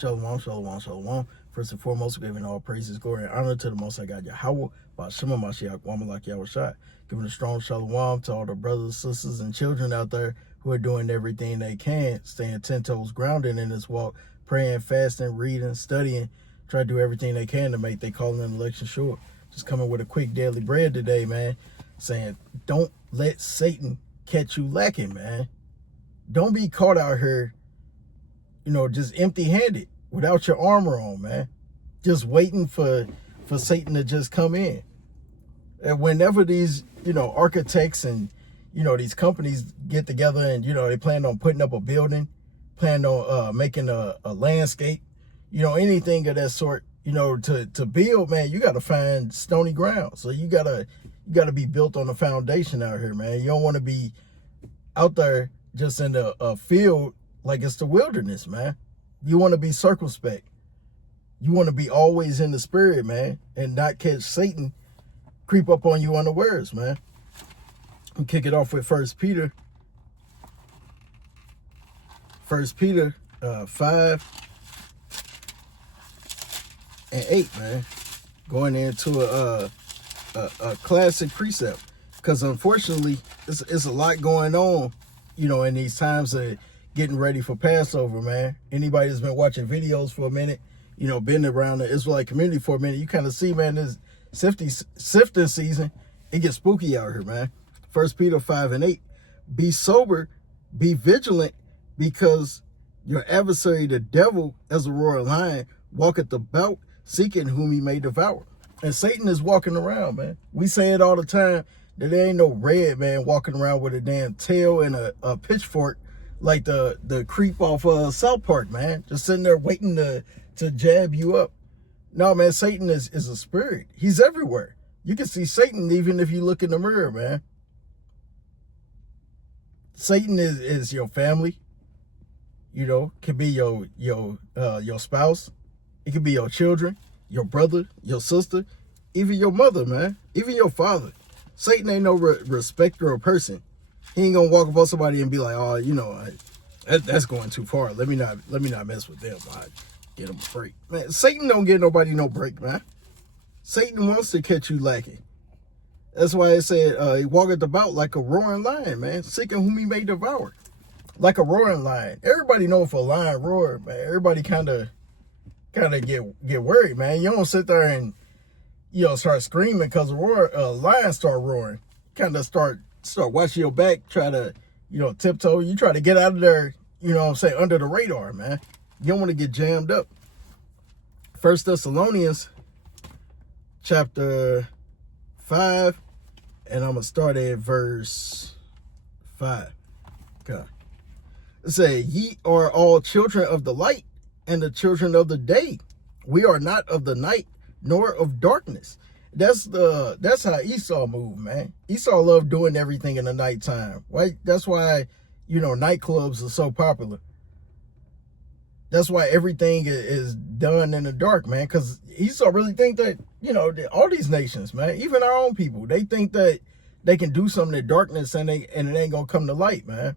Shalom, shalom, shalom. First and foremost, giving all praises, glory, and honor to the Most High God Yahweh, Ba'ashema Mashiach, Wamalak Yahushai. Giving a strong shalom to all the brothers, sisters, and children out there who are doing everything they can, staying 10 toes grounded in this walk, praying, fasting, reading, studying, try to do everything they can to make their calling and election sure. Just coming with a quick daily bread today, man, saying don't let Satan catch you lacking, man. Don't be caught out here, just empty-handed, without your armor on, man. Just waiting for Satan to just come in. And whenever these, architects and, these companies get together and, they plan on putting up a building, plan on making a landscape, anything of that sort, to build, man, you got to find stony ground. So you gotta be built on a foundation out here, man. You don't want to be out there just in a field like it's the wilderness, man. You want to be circumspect. You want to be always in the spirit, man, and not catch Satan creep up on you unawares, man. We kick it off with 1 Peter 5 and 8, man. Going into a classic precept, because unfortunately, it's a lot going on, in these times of getting ready for Passover, man. Anybody that's been watching videos for a minute, been around the Israelite community for a minute, you kind of see, man, this sifting season, it gets spooky out here, man. 1 Peter 5 and 8, be sober, be vigilant, because your adversary, the devil, as a roaring lion, walketh about, seeking whom he may devour. And Satan is walking around, man. We say it all the time, that there ain't no red man walking around with a damn tail and a pitchfork like the creep off South Park, man. Just sitting there waiting to jab you up. No, man, Satan is a spirit. He's everywhere. You can see Satan even if you look in the mirror, man. Satan is your family. Could be your spouse. It could be your children, your brother, your sister, even your mother, man. Even your father. Satan ain't no respecter of person. He ain't gonna walk up on somebody and be like, oh, that's going too far. Let me not mess with them. I get them a break, man. Satan don't get nobody no break, man. Satan wants to catch you lacking. That's why it said he walketh about like a roaring lion, man, seeking whom he may devour. Like a roaring lion. Everybody know if a lion roar, man. Everybody kind of get worried, man. You don't sit there and start screaming because a lion start roaring. Kind of start watching your back, try to, tiptoe. You try to get out of there, under the radar, man. You don't want to get jammed up. 1 Thessalonians chapter 5, and I'm going to start at verse 5. Okay. It says, ye are all children of the light and the children of the day. We are not of the night, nor of darkness. That's how Esau moved, man. Esau loved doing everything in the nighttime, right? That's why, nightclubs are so popular. That's why everything is done in the dark, man. Because Esau really think that, all these nations, man, even our own people, they think that they can do something in darkness and it ain't gonna come to light, man.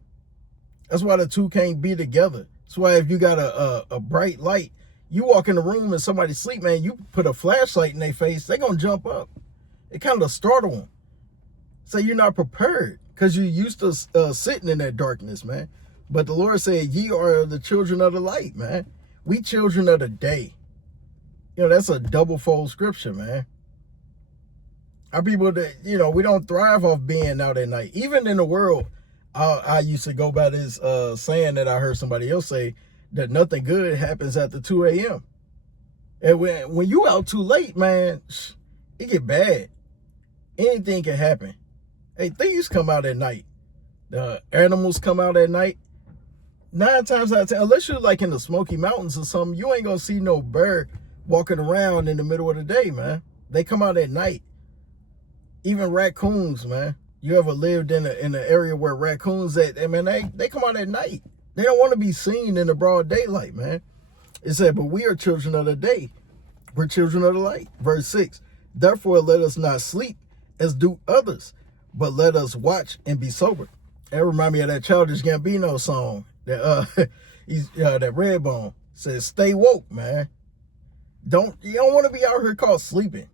That's why the two can't be together. That's why if you got a bright light, you walk in the room and somebody sleep, man, you put a flashlight in their face, they're going to jump up. It kind of startle them. So you're not prepared because you're used to sitting in that darkness, man. But the Lord said, ye are the children of the light, man. We children of the day. That's a double-fold scripture, man. Our people that, we don't thrive off being out at night. Even in the world, I used to go by this saying that I heard somebody else say, that nothing good happens after 2 a.m. And when you out too late, man, it get bad. Anything can happen. Hey, things come out at night. The animals come out at night. 9 times out of 10, unless you're like in the Smoky Mountains or something, you ain't gonna see no bird walking around in the middle of the day, man. They come out at night. Even raccoons, man. You ever lived in an area where raccoons they come out at night. They don't want to be seen in the broad daylight, man. It said, but we are children of the day. We're children of the light. Verse 6, therefore let us not sleep as do others, but let us watch and be sober. That remind me of that Childish Gambino song, that Redbone. Says stay woke, man. You don't want to be out here caught sleeping.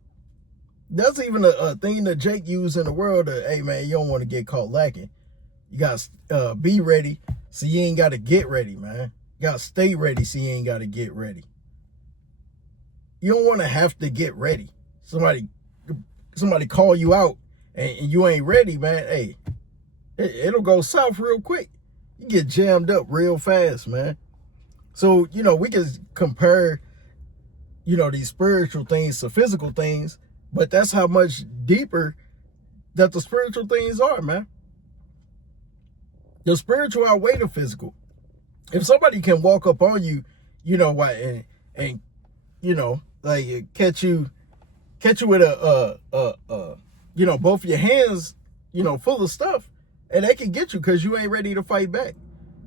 That's even a thing that Jake used in the world. Hey, man, you don't want to get caught lacking. You got to be ready so you ain't got to get ready, man. You got to stay ready so you ain't got to get ready. You don't want to have to get ready. Somebody call you out and you ain't ready, man. Hey, it'll go south real quick. You get jammed up real fast, man. So, we can compare, these spiritual things to physical things, but that's how much deeper that the spiritual things are, man. The spiritual outweigh the physical. If somebody can walk up on you, and like catch you with both your hands, full of stuff, and they can get you because you ain't ready to fight back.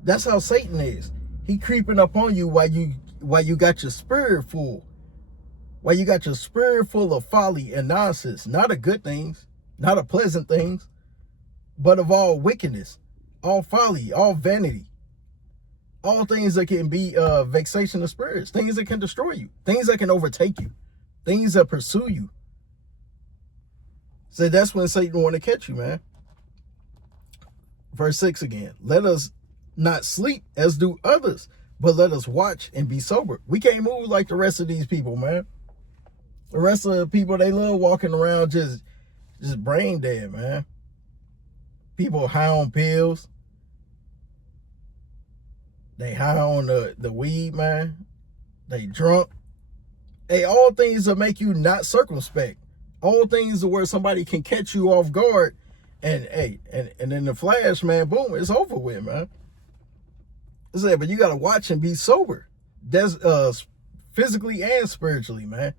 That's how Satan is. He creeping up on you while you got your spirit full. While you got your spirit full of folly and nonsense, not of good things, not of pleasant things, but of all wickedness, all folly, all vanity, all things that can be vexation of spirits, things that can destroy you, things that can overtake you, things that pursue you. So that's when Satan want to catch you, man. Verse 6 again. Let us not sleep as do others, but let us watch and be sober. We can't move like the rest of these people, man. The rest of the people, they love walking around just brain dead, man. People high on pills. They high on the weed, man. They drunk. Hey, all things that make you not circumspect. All things where somebody can catch you off guard. And in the flash, man, boom, it's over with, man. I said, but you got to watch and be sober. That's physically and spiritually, man.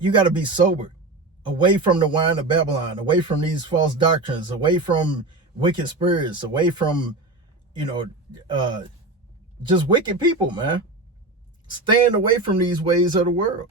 You got to be sober. Away from the wine of Babylon. Away from these false doctrines. Away from wicked spirits. Away from, just wicked people, man. Stand away from these ways of the world.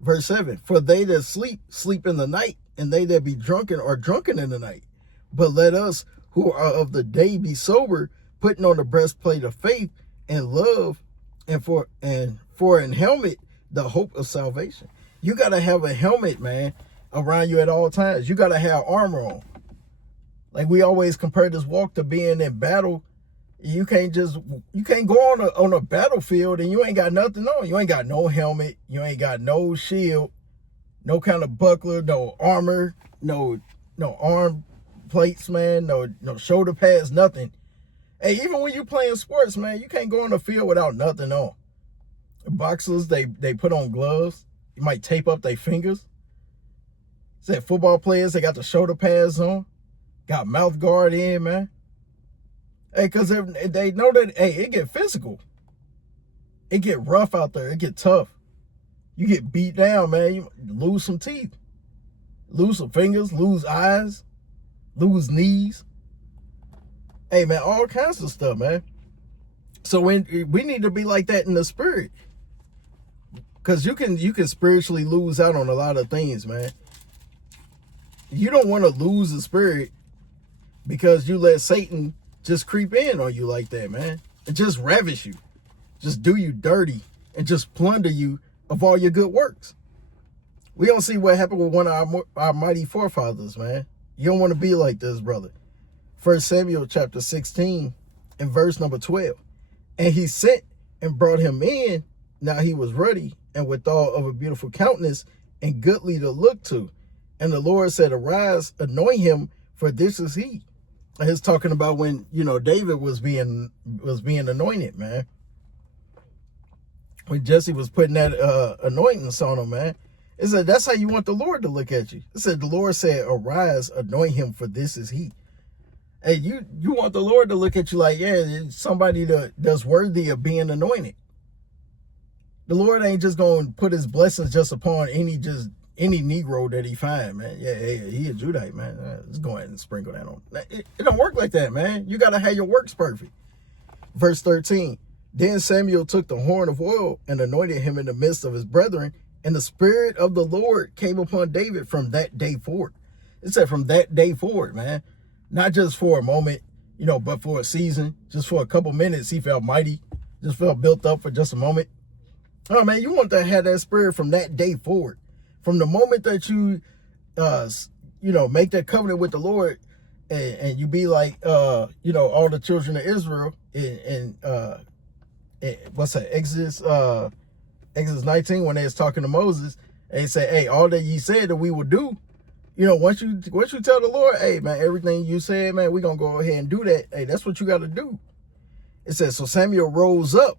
Verse 7, for they that sleep, sleep in the night, and they that be drunken are drunken in the night. But let us who are of the day be sober, putting on the breastplate of faith and love, and for an helmet, the hope of salvation. You got to have a helmet, man, around you at all times. You got to have armor on. Like we always compare this walk to being in battle. You can't go on a battlefield and you ain't got nothing on. You ain't got no helmet. You ain't got no shield, no kind of buckler, no armor, no arm plates, man, no shoulder pads, nothing. Hey, even when you playing sports, man, you can't go on the field without nothing on. Boxers, they put on gloves. You might tape up their fingers. Said football players, they got the shoulder pads on, got mouth guard in, man. Hey, because they know that, hey, it get physical. It get rough out there. It get tough. You get beat down, man. You lose some teeth. Lose some fingers. Lose eyes. Lose knees. Hey, man, all kinds of stuff, man. So we need to be like that in the spirit. Because you can spiritually lose out on a lot of things, man. You don't want to lose the spirit because you let Satan just creep in on you like that, man. And just ravish you. Just do you dirty. And just plunder you of all your good works. We don't see what happened with one of our mighty forefathers, man. You don't want to be like this, brother. 1 Samuel chapter 16 and verse number 12. And he sent and brought him in. Now he was ruddy and withal of a beautiful countenance and goodly to look to. And the Lord said, arise, anoint him, for this is he. And it's talking about when, David was being anointed, man. When Jesse was putting that anointings on him, man. It said, that's how you want the Lord to look at you. It said, the Lord said, arise, anoint him, for this is he. Hey, you want the Lord to look at you like, yeah, it's somebody that's worthy of being anointed. The Lord ain't just going to put his blessings just upon any Negro that he find, man. Yeah, he a Judite, man. Let's go ahead and sprinkle that on. It don't work like that, man. You got to have your works perfect. Verse 13, then Samuel took the horn of oil and anointed him in the midst of his brethren, and the Spirit of the Lord came upon David from that day forward. It said from that day forward, man. Not just for a moment, but for a season. Just for a couple minutes, he felt mighty. just felt built up for just a moment. Oh man, you want to have that spirit from that day forward. From the moment that you make that covenant with the Lord, and you be like all the children of Israel in what's that, Exodus 19, when they was talking to Moses, and they say, hey, all that ye said that we will do, once you tell the Lord, hey man, everything you said, man, we're gonna go ahead and do that. Hey, that's what you got to do. It says, so Samuel rose up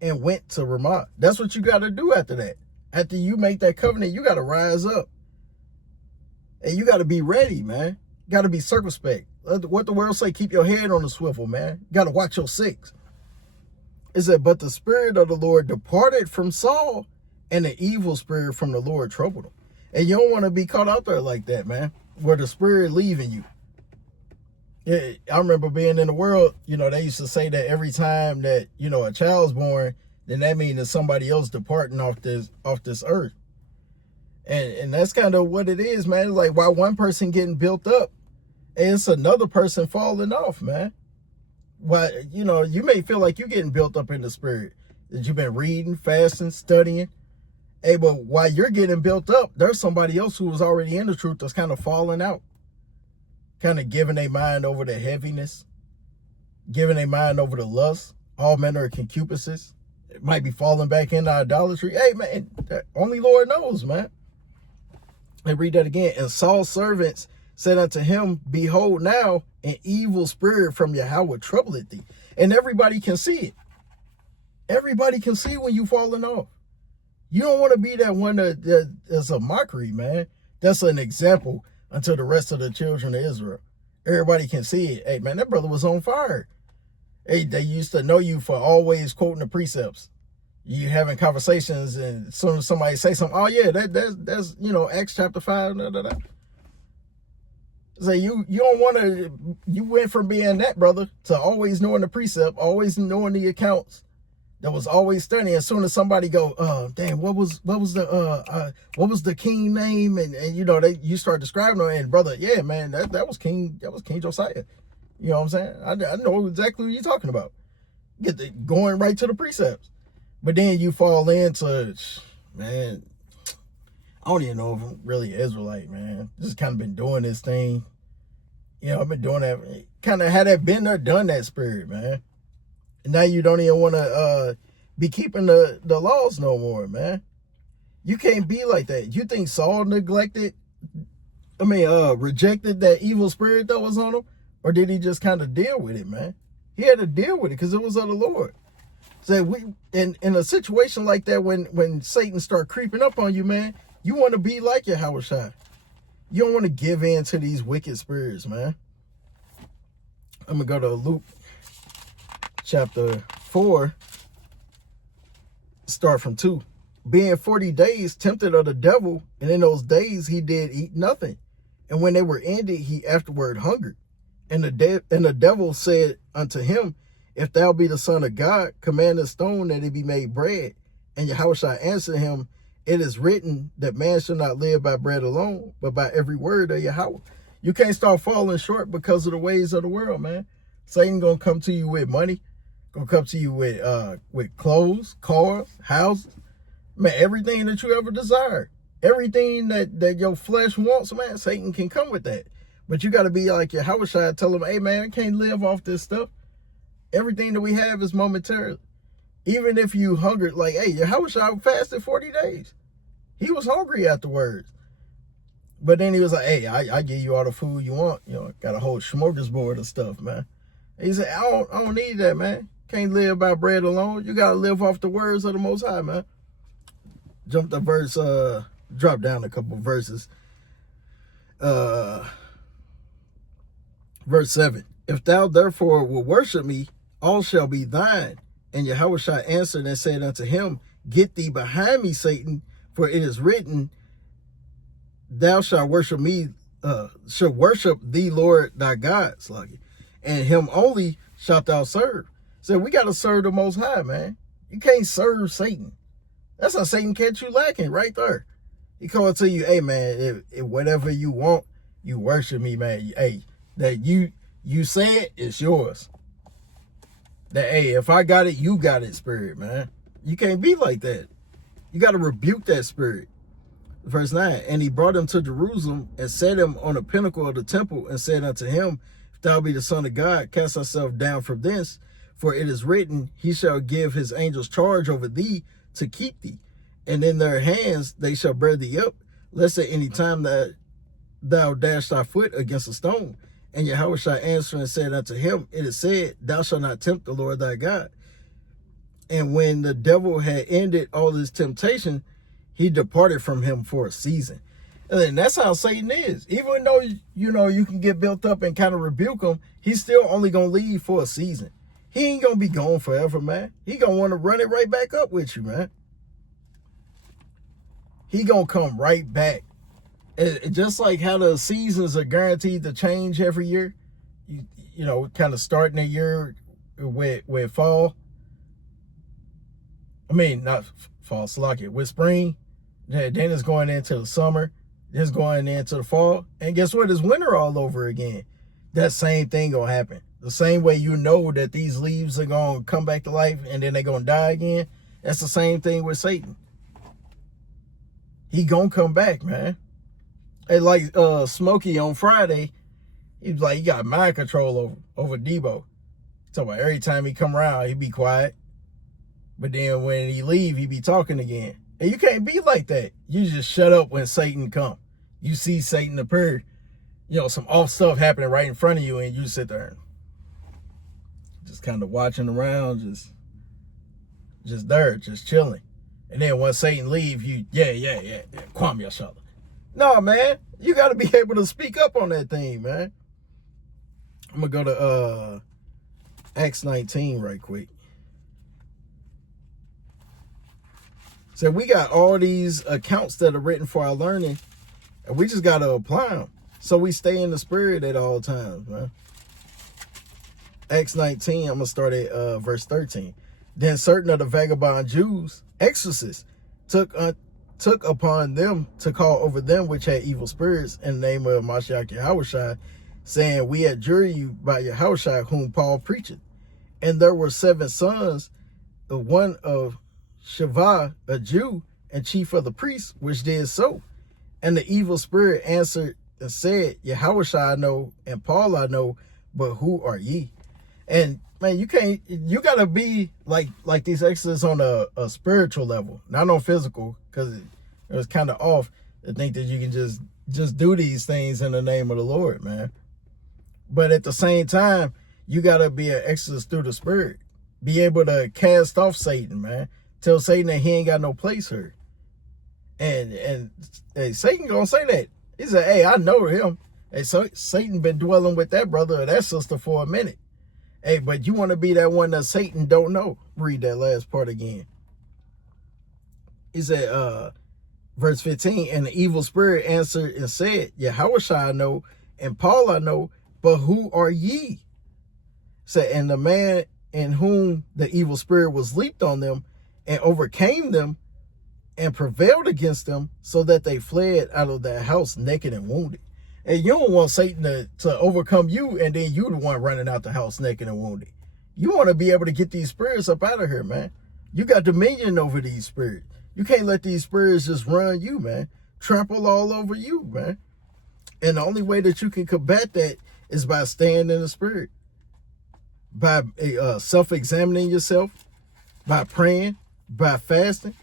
and went to Ramah. That's what you got to do after that. After you make that covenant, you got to rise up. And you got to be ready, man. Got to be circumspect. What the world say, keep your head on the swivel, man. Got to watch your six. It said, but the Spirit of the Lord departed from Saul, and the evil spirit from the Lord troubled him. And you don't want to be caught out there like that, man, where the spirit leaving you. Yeah, I remember being in the world, they used to say that every time that, a child's born, then that means that somebody else departing off this earth. And that's kind of what it is, man. It's like, while one person getting built up, and it's another person falling off, man. Why, you may feel like you're getting built up in the spirit, that you've been reading, fasting, studying. Hey, but while you're getting built up, there's somebody else who was already in the truth that's kind of falling out. Kind of giving their mind over to heaviness, giving their mind over to lust, all manner of concupiscences. It might be falling back into idolatry. Hey, man, only Lord knows, man. And read that again. And Saul's servants said unto him, behold, now an evil spirit from Yahweh troubleth thee. And everybody can see it. Everybody can see when you falling off. You don't want to be that one that's a mockery, man. That's an example unto the rest of the children of Israel. Everybody can see it. Hey, man, that brother was on fire. Hey, they used to know you for always quoting the precepts. You having conversations, and as soon as somebody say something, oh yeah, that's Acts chapter 5. So you don't want to. You went from being that brother to always knowing the precept, always knowing the accounts. That was always studying. As soon as somebody go, damn, what was the king name? And you start describing them, and brother, yeah, man, that was King Josiah. You know what I'm saying? I know exactly what you're talking about. Going right to the precepts. But then you fall into, man, I don't even know if I'm really Israelite, man. Just kind of been doing this thing. I've been doing that. Kind of had that been there, done that spirit, man. And now you don't even want to be keeping the laws no more, man. You can't be like that. You think Saul rejected that evil spirit that was on him? Or did he just kind of deal with it, man? He had to deal with it because it was of the Lord. So in a situation like that, when Satan start creeping up on you, man, you want to be like Yahushua. You don't want to give in to these wicked spirits, man. I'm going to go to Luke chapter 4, start from 2. Being 40 days tempted of the devil, and in those days he did eat nothing. And when they were ended, he afterward hungered. And the devil said unto him, if thou be the Son of God, command the stone that it be made bread. And Yahushua answered him, it is written that man shall not live by bread alone, but by every word of Yahweh. You can't start falling short because of the ways of the world, man. Satan gonna come to you with money, gonna come to you with clothes, cars, houses, man, everything that you ever desire. Everything that your flesh wants, man, Satan can come with that. But you got to be like Yahushua, tell him, hey, man, I can't live off this stuff. Everything that we have is momentarily. Even if you hungered, like, hey, Yahushua fasted 40 days. He was hungry afterwards. But then he was like, hey, I give you all the food you want. Got a whole smorgasbord of stuff, man. And he said, I don't need that, man. Can't live by bread alone. You got to live off the words of the Most High, man. Jump the verse, drop down a couple verses. Verse 7. If thou therefore will worship me, all shall be thine. And Yahushua answered and said unto him, get thee behind me, Satan, for it is written, thou shalt worship me, shalt worship the Lord thy God, and him only shalt thou serve. So we got to serve the Most High, man. You can't serve Satan. That's how Satan catch you lacking right there. He called to you, hey, man, if whatever you want, you worship me, man. Hey, that you say it, it's yours. That, hey, if I got it, you got it spirit, man. You can't be like that. You got to rebuke that spirit. Verse 9, and he brought him to Jerusalem and set him on the pinnacle of the temple and said unto him, if thou be the Son of God, cast thyself down from thence, for it is written, he shall give his angels charge over thee to keep thee, and in their hands they shall bear thee up, lest at any time that thou dash thy foot against a stone. And Yahushua answered and said unto him, it is said, thou shalt not tempt the Lord thy God. And when the devil had ended all his temptation, he departed from him for a season. And then that's how Satan is. Even though, you can get built up and kind of rebuke him, he's still only going to leave for a season. He ain't going to be gone forever, man. He going to want to run it right back up with you, man. He going to come right back. Just like how the seasons are guaranteed to change every year, kind of starting the year with fall. I mean, not fall, Slovakia, with spring. Then it's going into the summer. Then it's going into the fall. And guess what? It's winter all over again. That same thing going to happen. The same way that these leaves are going to come back to life and then they're going to die again. That's the same thing with Satan. He going to come back, man. And like Smokey on Friday, he was like, he got mind control over Debo. So every time he come around, he be quiet. But then when he leave, he be talking again. And you can't be like that. You just shut up when Satan come. You see Satan appear, some off stuff happening right in front of you, and you sit there just kind of watching around, just there, just chilling. And then when Satan leave, you, Kwame Yashala. No, man, you got to be able to speak up on that thing, man. I'm going to go to Acts 19 right quick. So we got all these accounts that are written for our learning, and we just got to apply them. So we stay in the spirit at all times, man. Acts 19, I'm going to start at verse 13. Then certain of the vagabond Jews, exorcists, took upon them to call over them which had evil spirits in the name of Mashiach Yahushua, saying, we adjure you by Yahushua whom Paul preacheth. And there were 7 sons, the one of Shavah, a Jew, and chief of the priests, which did so. And the evil spirit answered and said, Yahushua I know, and Paul I know, but who are ye? And man, you gotta be like these exorcists on a spiritual level, not on physical, because it was kind of off to think that you can just do these things in the name of the Lord, man. But at the same time, you gotta be an exorcist through the spirit. Be able to cast off Satan, man. Tell Satan that he ain't got no place here. And hey, Satan gonna say that. He said, hey, I know him. Hey, so Satan been dwelling with that brother or that sister for a minute. Hey, but you want to be that one that Satan don't know. Read that last part again. He said, verse 15, and the evil spirit answered and said, Yahushua I know, and Paul I know, but who are ye? Said, and the man in whom the evil spirit was leaped on them and overcame them and prevailed against them, so that they fled out of that house naked and wounded. And you don't want Satan to overcome you, and then you the one running out the house naked and wounded. You want to be able to get these spirits up out of here, man. You got dominion over these spirits. You can't let these spirits just run you, man. Trample all over you, man. And the only way that you can combat that is by staying in the spirit. By self-examining yourself, by praying, by fasting.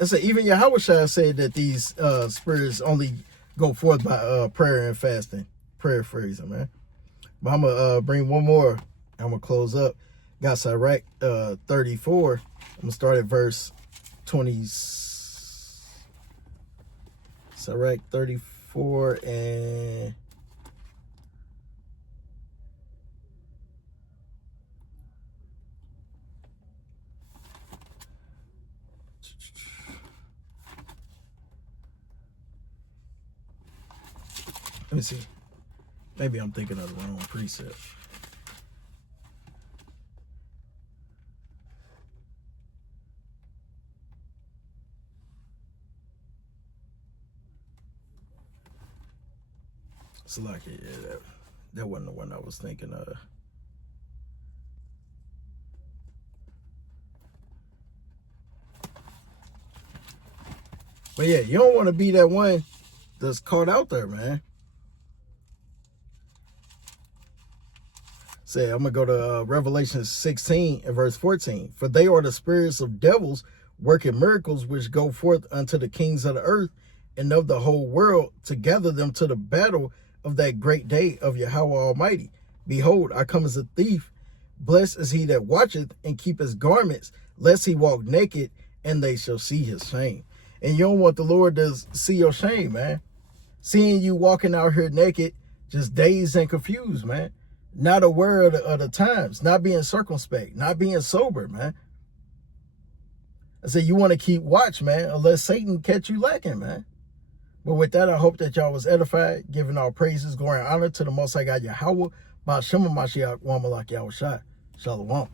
And so even Yahushua said that these spirits only go forth by prayer and fasting. Paraphrasing, man. But I'm going to bring one more. I'm going to close up. Got Sirach 34. I'm going to start at verse 20. Sirach 34 and... Let me see. Maybe I'm thinking of the wrong precept. So like, yeah, that wasn't the one I was thinking of. But yeah, you don't want to be that one that's caught out there, man. Say, I'm going to go to Revelation 16 and verse 14. For they are the spirits of devils working miracles, which go forth unto the kings of the earth and of the whole world to gather them to the battle of that great day of Yahweh Almighty. Behold, I come as a thief. Blessed is he that watcheth and keepeth garments, lest he walk naked, and they shall see his shame. And you don't want the Lord to see your shame, man. Seeing you walking out here naked, just dazed and confused, man. Not aware of the times, not being circumspect, not being sober, man. I say you want to keep watch, man, unless Satan catch you lacking, man. But with that, I hope that y'all was edified, giving all praises, glory, and honor to the Most High God Yahweh, Ba'Shem Mashiach, Wa Malak Yahushua. Shalom.